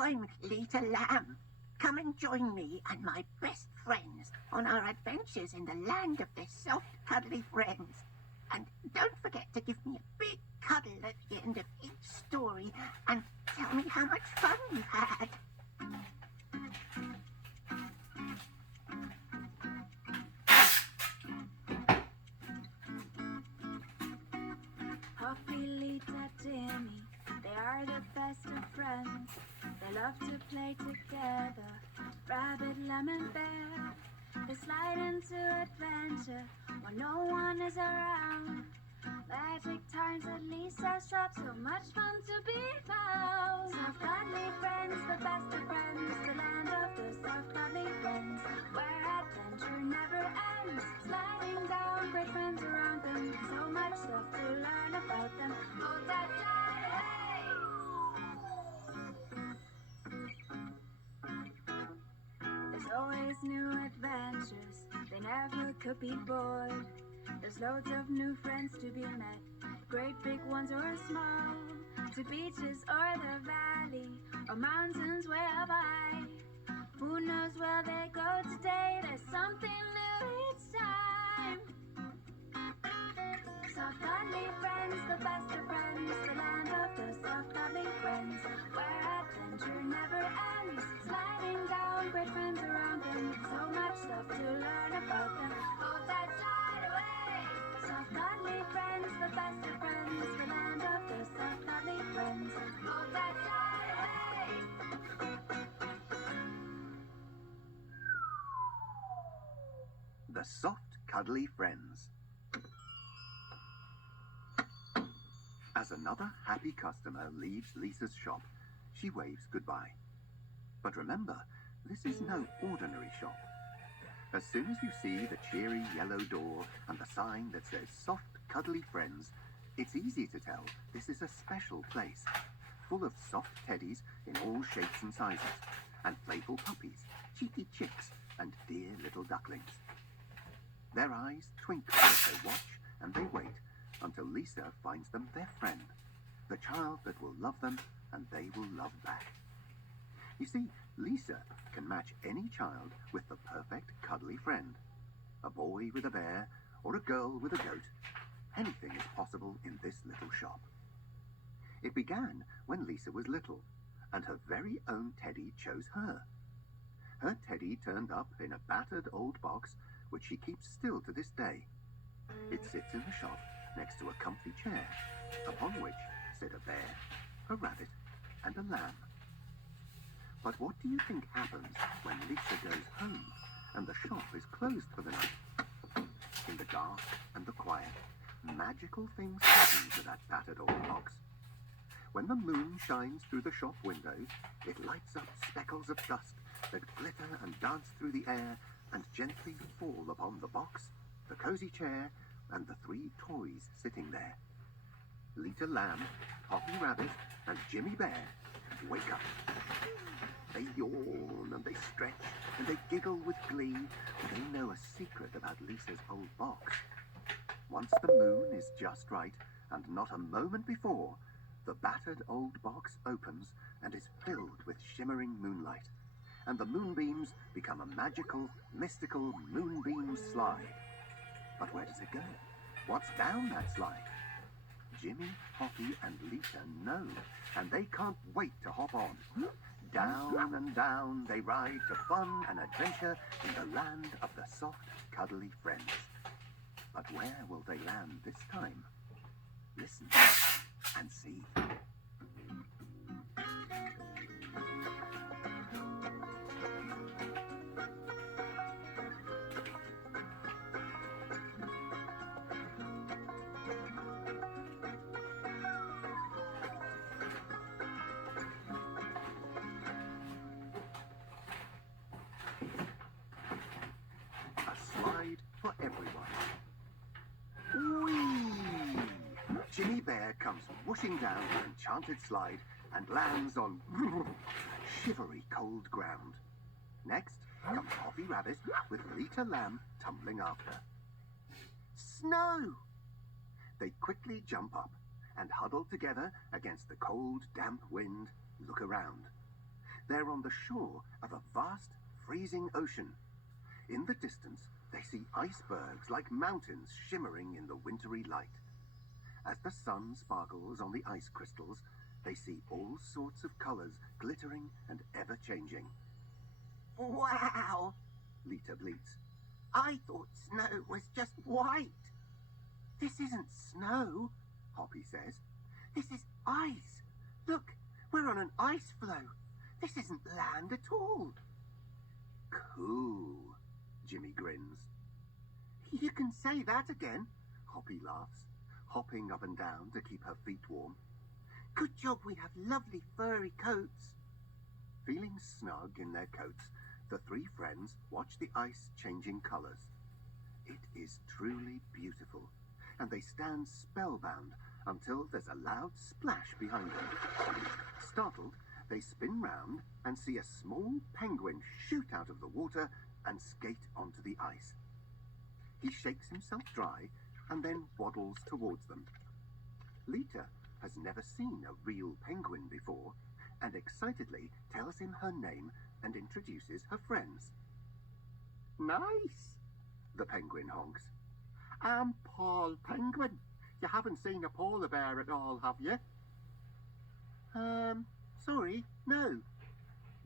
I'm Lita Lamb. Come and join me and my best friends on our adventures in the land of the Soft Cuddly Friends. And don't forget to give me a big cuddle at the end of each story and tell me how much fun you've had. Hoppie, Lita, Tonie, they are the best of friends. They love to play together, rabbit, lamb and bear. They slide into adventure when no one is around. Magic times at Lisa's shop, so much fun to be found. Soft Cuddly Friends, the best of friends, the land of the Soft Cuddly Friends, where adventure never ends. Sliding down, great friends around them, so much stuff to learn about them. Hold that slide away! There's always new adventures, they never could be bored. There's loads of new friends to be met, great big ones or small, to beaches or the valley, or mountains way up high. Who knows where they go today, there's something new each time. Soft Cuddly Friends, the best of friends, the land of the Soft Cuddly Friends, where adventure never ends. Sliding down, great friends around them, so much stuff to learn about them. Hold that slide away! Soft Cuddly Friends, the best of friends, the land of the Soft Cuddly Friends, hold that slide away! The Soft Cuddly Friends. As another happy customer leaves Lisa's shop, she waves goodbye. But remember, this is no ordinary shop. As soon as you see the cheery yellow door and the sign that says Soft Cuddly Friends, it's easy to tell this is a special place, full of soft teddies in all shapes and sizes, and playful puppies, cheeky chicks, and dear little ducklings. Their eyes twinkle as they watch and they wait until Lisa finds them their friend, the child that will love them and they will love back. You see, Lisa can match any child with the perfect cuddly friend. A boy with a bear or a girl with a goat. Anything is possible in this little shop. It began when Lisa was little and her very own teddy chose her. Her teddy turned up in a battered old box which she keeps still to this day. It sits in the shop next to a comfy chair, upon which sit a bear, a rabbit, and a lamb. But what do you think happens when Lisa goes home and the shop is closed for the night? In the dark and the quiet, magical things happen to that battered old box. When the moon shines through the shop windows, it lights up speckles of dust that glitter and dance through the air and gently fall upon the box, the cozy chair, and the 3 toys sitting there. Lita Lamb, Hoppie Rabbit, and Jimmy Bear wake up. They yawn and they stretch and they giggle with glee, for they know a secret about Lisa's old box. Once the moon is just right, and not a moment before, the battered old box opens and is filled with shimmering moonlight, and the moonbeams become a magical, mystical moonbeam slide. But where does it go? What's down that slide? Jimmy, Hoppie, and Lita know, and they can't wait to hop on. Down and down they ride to fun and adventure in the land of the Soft Cuddly Friends. But where will they land this time? Listen and see. For everyone. Whee! Jimmy Bear comes whooshing down the enchanted slide and lands on shivery cold ground. Next comes Hoppie Rabbit with Lita Lamb tumbling after. Snow! They quickly jump up and huddle together against the cold, damp wind, look around. They're on the shore of a vast, freezing ocean. In the distance, they see icebergs like mountains shimmering in the wintry light. As the sun sparkles on the ice crystals, they see all sorts of colors glittering and ever-changing. Wow! Lita bleats. I thought snow was just white. This isn't snow, Hoppie says. This is ice. Look, we're on an ice floe. This isn't land at all. Cool, Jimmy grins. You can say that again, Hoppie laughs, hopping up and down to keep her feet warm. Good job we have lovely furry coats. Feeling snug in their coats, the three friends watch the ice changing colours. It is truly beautiful, and they stand spellbound until there's a loud splash behind them. Startled, they spin round and see a small penguin shoot out of the water and skate onto the ice. He shakes himself dry and then waddles towards them. Lita has never seen a real penguin before and excitedly tells him her name and introduces her friends. Nice, the penguin honks. I'm Paul Penguin. You haven't seen a polar bear at all, have you? Sorry, no.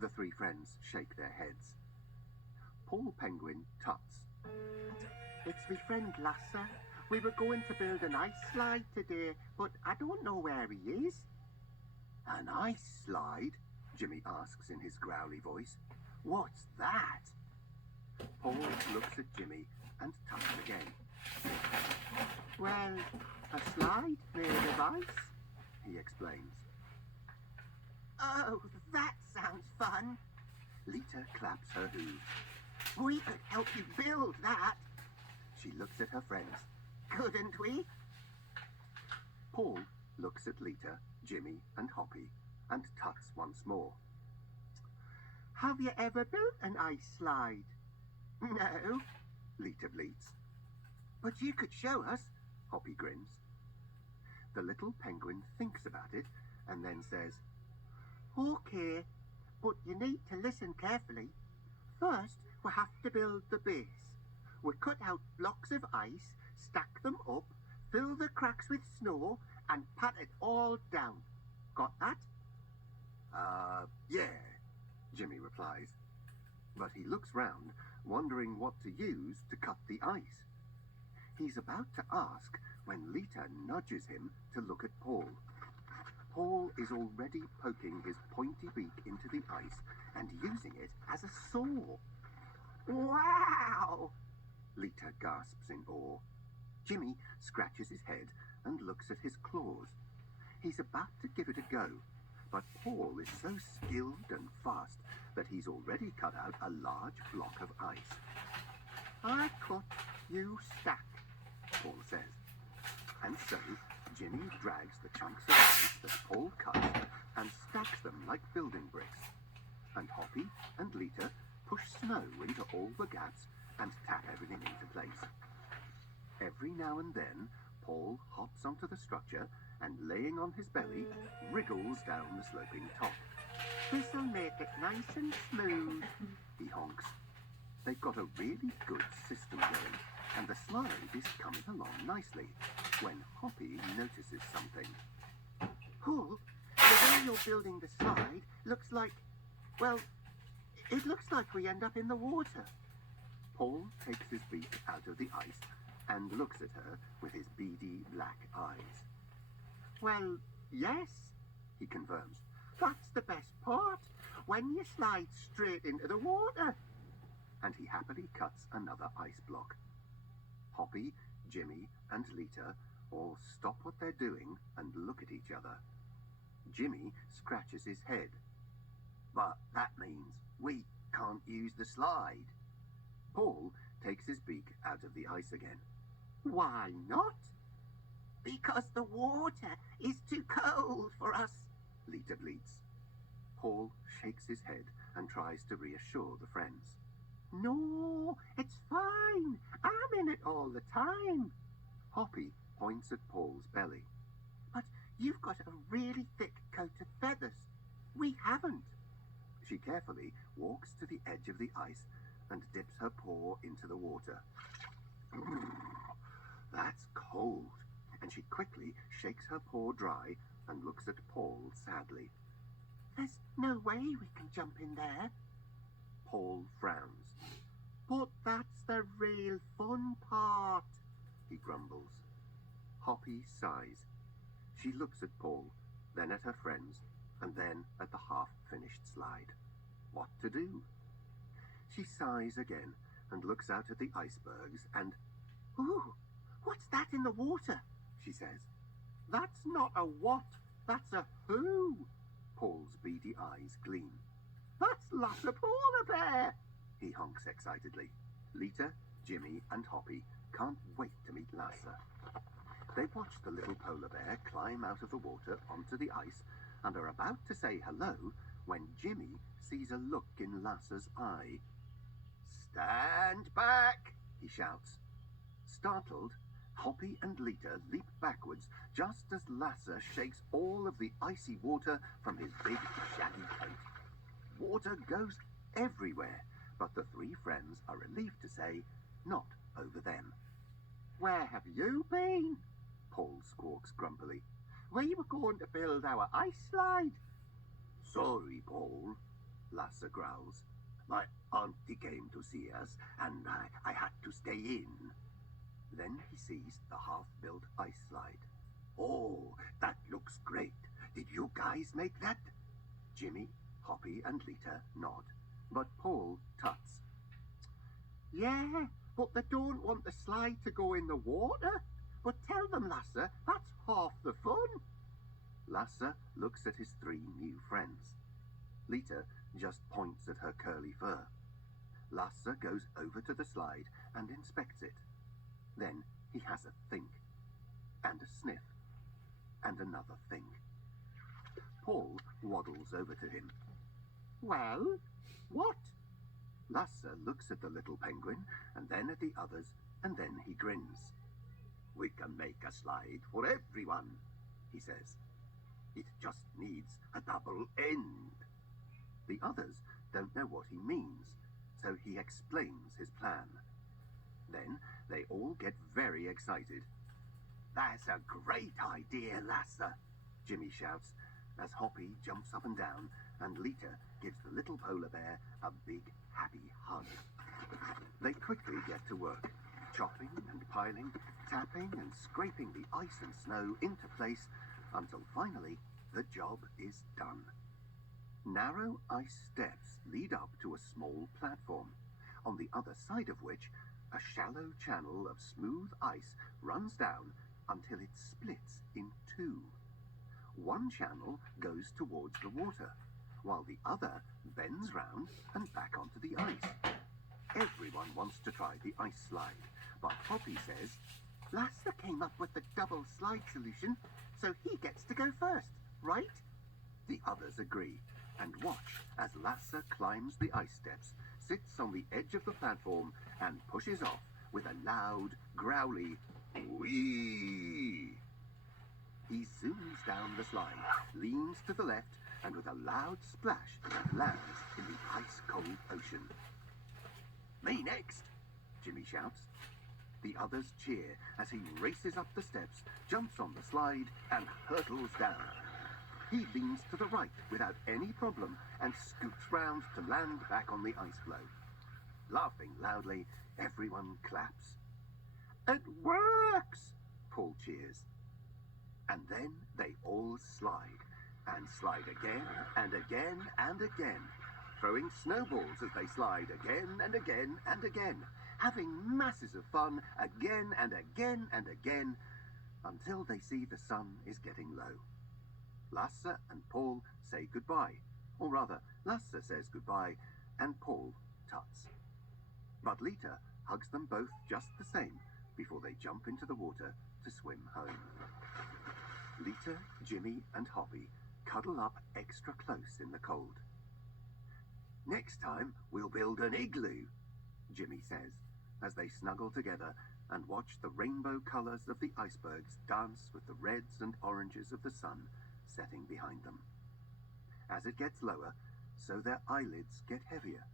The three friends shake their heads. Paul Penguin tuts. It's my friend Lasse. We were going to build an ice slide today, but I don't know where he is. An ice slide? Jimmy asks in his growly voice. What's that? Paul looks at Jimmy and tuts again. Well, a slide made of ice, he explains. Oh, that sounds fun. Lita claps her hooves. We could help you build that, She looks at her friends. couldn't we? Paul looks at Lita, Jimmy and Hoppie and tuts once more. Have you ever built an ice slide? No. Lita bleats. But you could show us. Hoppie grins. The little penguin thinks about it and then says, Okay, but you need to listen carefully. First, we have to build the base. We cut out blocks of ice, stack them up, fill the cracks with snow, and pat it all down. Got that? Yeah, Jimmy replies. But he looks round, wondering what to use to cut the ice. He's about to ask when Lita nudges him to look at Paul. Paul is already poking his pointy beak into the ice and using it as a saw. Wow! Lita gasps in awe. Jimmy scratches his head and looks at his claws. He's about to give it a go, but Paul is so skilled and fast that he's already cut out a large block of ice. I cut, you stack. Paul says. And so Jimmy drags the chunks of ice that Paul cuts and stacks them like building bricks. And Hoppie and Lita push snow into all the gaps and tap everything into place. Every now and then, Paul hops onto the structure and, laying on his belly, wriggles down the sloping top. This'll make it nice and smooth. He honks. They've got a really good system going, and the slide is coming along nicely when Hoppie notices something. Paul, the way you're building the slide looks like, well, it looks like we end up in the water. Paul takes his beak out of the ice and looks at her with his beady black eyes. Well, yes, He confirms. that's the best part, when you slide straight into the water. And he happily cuts another ice block. Hoppie, Jimmy and Lita all stop what they're doing and look at each other. Jimmy scratches his head. But that means we can't use the slide. Paul takes his beak out of the ice again. Why not? Because the water is too cold for us. Lita bleats. Paul shakes his head and tries to reassure the friends. No, it's fine. I'm in it all the time. Hoppie points at Paul's belly. But you've got a really thick coat of feathers. We haven't. She carefully walks to the edge of the ice and dips her paw into the water. That's cold, and she quickly shakes her paw dry and looks at Paul sadly. There's no way we can jump in there. Paul frowns. But that's the real fun part. He grumbles. Hoppie sighs. She looks at Paul, then at her friends, and then at the half-finished slide. What to do? She sighs again and looks out at the icebergs and, Ooh, what's that in the water? she says. That's not a what, that's a who. Paul's beady eyes gleam. That's Lita Polar Bear. He honks excitedly. Lita, Jimmy, and Hoppie can't wait to meet Lassa. They watch the little polar bear climb out of the water onto the ice and are about to say hello when Jimmy sees a look in Lassa's eye. "Stand back!" he shouts. Startled, Hoppie and Lita leap backwards just as Lassa shakes all of the icy water from his big, shaggy coat. Water goes everywhere, but the three friends are relieved to say, not over them. Where have you been? Paul squawks grumpily. We were going to build our ice slide. Sorry, Paul, Lassa growls. My auntie came to see us, and I had to stay in. Then he sees the half-built ice slide. Oh, that looks great. Did you guys make that? Jimmy, Hoppie, and Lita nod, but Paul tuts. Yeah, but they don't want the slide to go in the water. But tell them, Lassa, that's half the fun. Lassa looks at his three new friends. Lita just points at her curly fur. Lassa goes over to the slide and inspects it. Then he has a think, and a sniff, and another think. Paul waddles over to him. Well, what? Lassa looks at the little penguin, and then at the others, and then he grins. We can make a slide for everyone, he says. It just needs a double end. The others don't know what he means, so he explains his plan. Then they all get very excited. That's a great idea, Lassa, Jimmy shouts as Hoppie jumps up and down and Lita gives the little polar bear a big, happy hug. They quickly get to work, chopping and piling, tapping and scraping the ice and snow into place until finally the job is done. Narrow ice steps lead up to a small platform, on the other side of which a shallow channel of smooth ice runs down until it splits in two. One channel goes towards the water, while the other bends round and back onto the ice. Everyone wants to try the ice slide, but Hoppie says, Lassa came up with the double slide solution, so he gets to go first, right? The others agree, and watch as Lassa climbs the ice steps, sits on the edge of the platform, and pushes off with a loud, growly whee. He zooms down the slide, leans to the left, and with a loud splash lands in the ice-cold ocean. Me next, Jimmy shouts. The others cheer as he races up the steps, jumps on the slide, and hurtles down. He leans to the right without any problem and scoots round to land back on the ice floe. Laughing loudly, everyone claps. It works! Paul cheers. And then they all slide, and slide again and again and again, throwing snowballs as they slide again and again and again, having masses of fun again and again and again, until they see the sun is getting low. Lassa and Paul say goodbye, or rather, Lassa says goodbye, and Paul tuts. But Lita hugs them both just the same before they jump into the water to swim home. Lita, Jimmy, and Hoppie cuddle up extra close in the cold. Next time, we'll build an igloo, Jimmy says, as they snuggle together and watch the rainbow colors of the icebergs dance with the reds and oranges of the sun setting behind them. As it gets lower, so their eyelids get heavier.